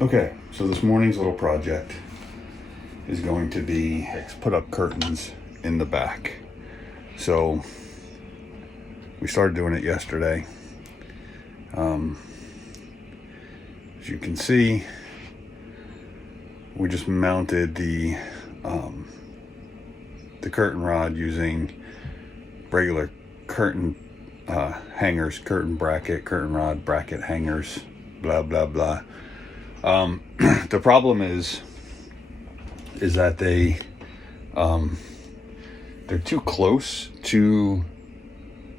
Okay, so this morning's little project is going to be put up curtains in the back. So we started doing it yesterday. As you can see, we just mounted the curtain rod using regular curtain hangers, curtain bracket, curtain rod bracket hangers, blah blah blah. The problem is that they're too close to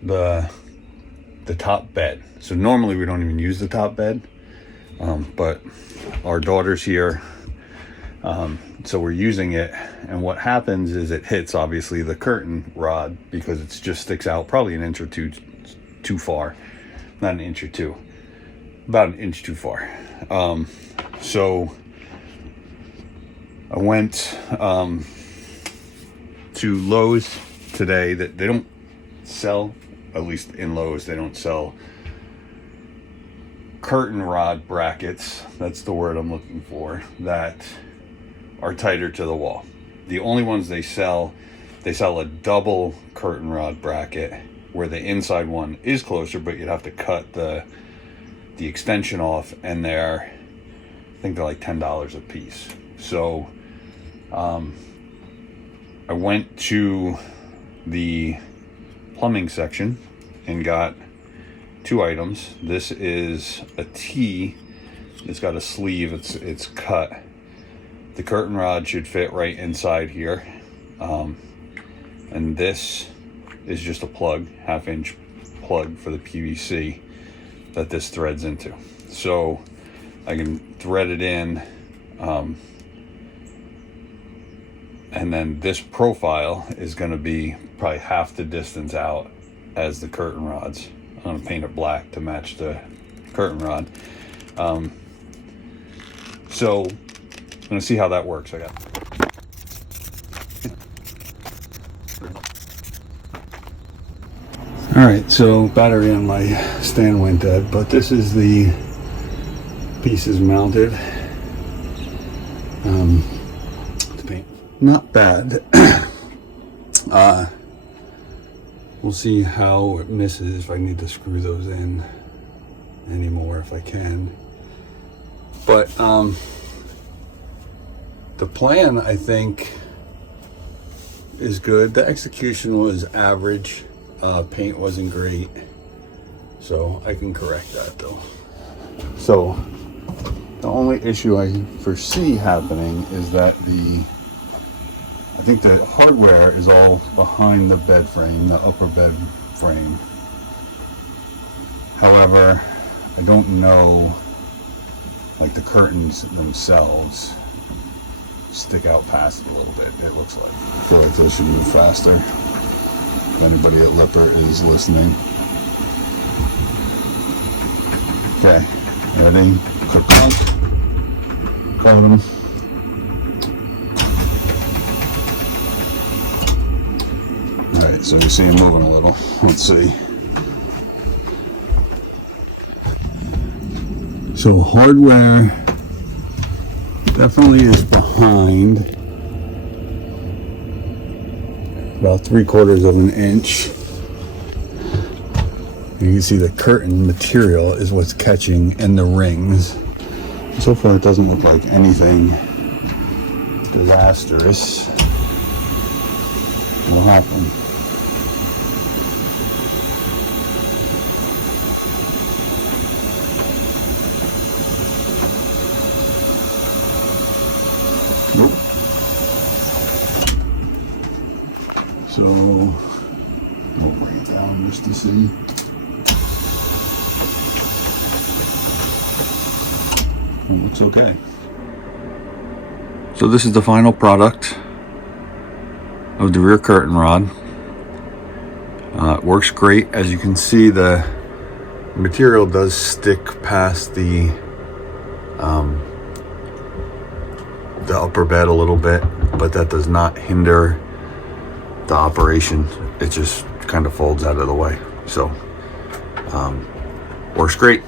the top bed. So normally we don't even use the top bed, but our daughter's here, so we're using it, and what happens is it hits obviously the curtain rod because it just sticks out probably an inch or two too far. Not an inch or two, about an inch too far. So I went to Lowe's today. That they don't sell, at least in Lowe's, they don't sell curtain rod brackets, that's the word I'm looking for, that are tighter to the wall. The only ones they sell a double curtain rod bracket where the inside one is closer, but you'd have to cut the extension off, and I think they're like $10 a piece. So I went to the plumbing section and got two items. This is a T. It's got a sleeve. It's cut. The curtain rod should fit right inside here, and this is just a plug, half-inch plug for the PVC that this threads into. So I can thread it in, and then this profile is going to be probably half the distance out as the curtain rods. I'm going to paint it black to match the curtain rod. So I'm going to see how that works. Alright, so battery on my stand went dead, but this is the pieces mounted. To paint. Not bad. We'll see how it misses, if I need to screw those in anymore, if I can. But the plan, I think, is good. The execution was average. Paint wasn't great, so I can correct that though. So the only issue I foresee happening is that I think the hardware is all behind the bed frame, the upper bed frame. However, I don't know, like the curtains themselves stick out past it a little bit, it looks like. I feel like those should move faster. If anybody at Lipper is listening. Okay, ready? Clip on. Cut them. Alright, so you see them moving a little. Let's see. So hardware definitely is behind about 3/4 of an inch. You can see the curtain material is what's catching in the rings. So far it doesn't look like anything disastrous will happen. So we'll bring it down just to see. It looks okay. So this is the final product of the rear curtain rod. It works great. As you can see, the material does stick past the upper bed a little bit, but that does not hinder the operation. It just kind of folds out of the way. So works great.